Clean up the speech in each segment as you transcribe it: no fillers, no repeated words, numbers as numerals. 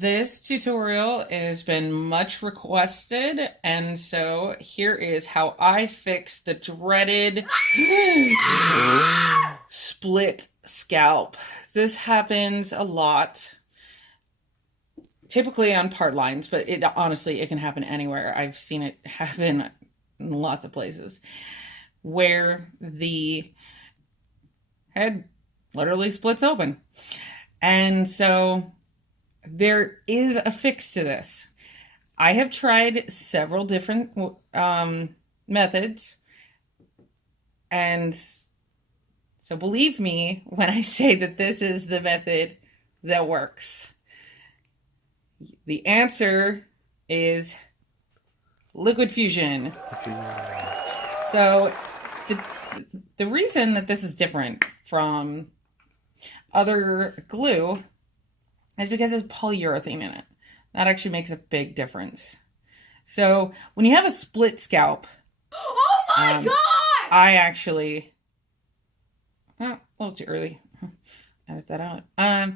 This tutorial has been much requested, and so here is how I fix the dreaded split scalp. This happens a lot, typically on part lines, but honestly, it can happen anywhere. I've seen it happen in lots of places where the head literally splits open. And so there is a fix to this. I have tried several different methods, and so believe me when I say that this is the method that works. The answer is liquid fusion. So the reason that this is different from other glue is because it's polyurethane in it. That actually makes a big difference. So when you have a split scalp, oh my gosh! I actually, a little too early. Edit that out. I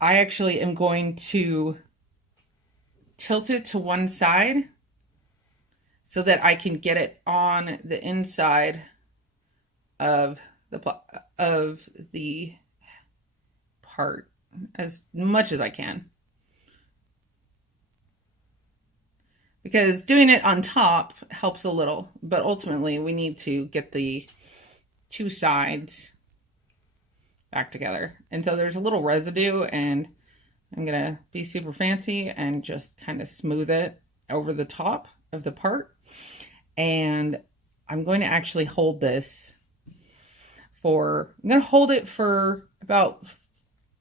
actually am going to tilt it to one side so that I can get it on the inside of the part as much as I can, because doing it on top helps a little, but ultimately we need to get the two sides back together. And so there's a little residue, and I'm gonna be super fancy and just kind of smooth it over the top of the part. And I'm going to actually hold this I'm gonna hold it for about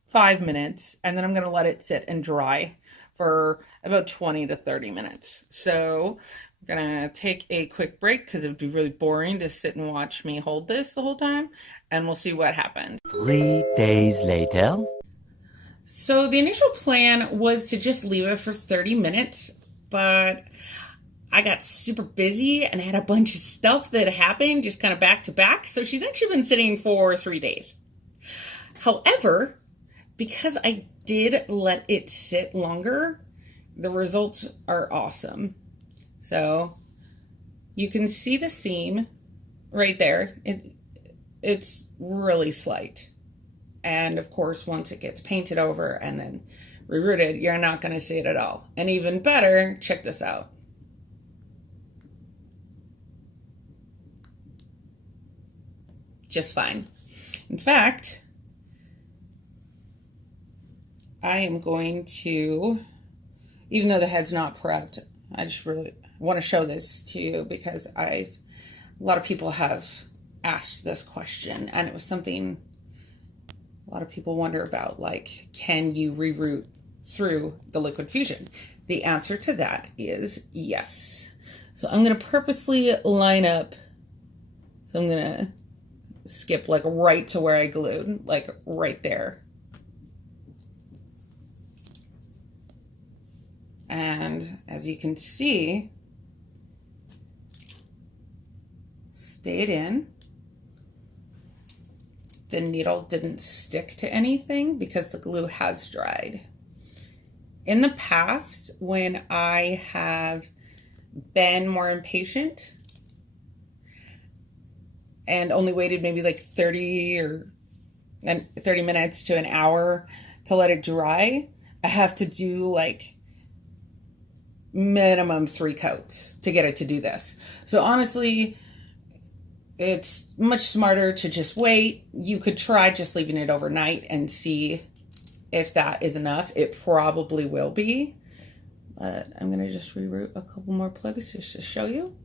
5 minutes, and then I'm going to let it sit and dry for about 20 to 30 minutes. So I'm going to take a quick break because it would be really boring to sit and watch me hold this the whole time, and we'll see what happens. 3 days later. So the initial plan was to just leave it for 30 minutes, but I got super busy and had a bunch of stuff that happened just kind of back to back. So she's actually been sitting for 3 days. However, because I did let it sit longer, the results are awesome. So you can see the seam right there. It's really slight. And of course, once it gets painted over and then rerooted, you're not going to see it at all. And even better, check this out. Just fine. In fact, I am going to, even though the head's not prepped, I just really want to show this to you because a lot of people have asked this question, and it was something a lot of people wonder about, like, can you reroot through the liquid fusion? The answer to that is yes. So I'm going to purposely line up. So I'm going to skip like right to where I glued, like right there. And as you can see, stayed in. The needle didn't stick to anything because the glue has dried. In the past, when I have been more impatient and only waited maybe like 30 minutes to an hour to let it dry, I have to do like minimum 3 coats to get it to do this. So honestly, it's much smarter to just wait. You could try just leaving it overnight and see if that is enough. It probably will be, but I'm going to just reroute a couple more plugs just to show you.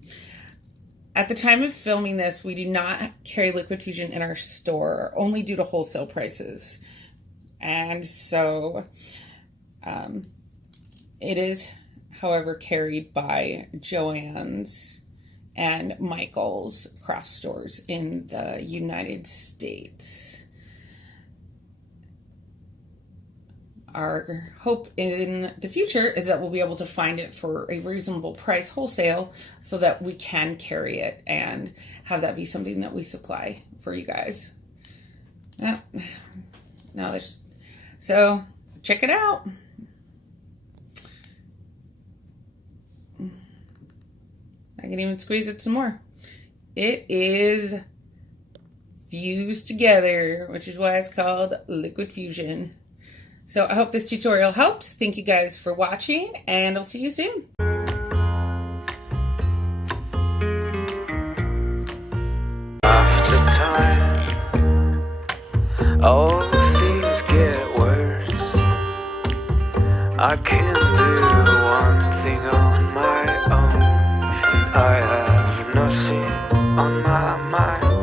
At the time of filming this, we do not carry liquid fusion in our store, only due to wholesale prices. And so it is, however, carried by Joann's and Michael's craft stores in the United States. Our hope in the future is that we'll be able to find it for a reasonable price wholesale so that we can carry it and have that be something that we supply for you guys. So check it out. I can even squeeze it some more. It is fused together, which is why it's called liquid fusion. So I hope this tutorial helped. Thank you guys for watching, and I'll see you soon. After time, all things get worse. I can do one thing on my own. I have nothing on my mind.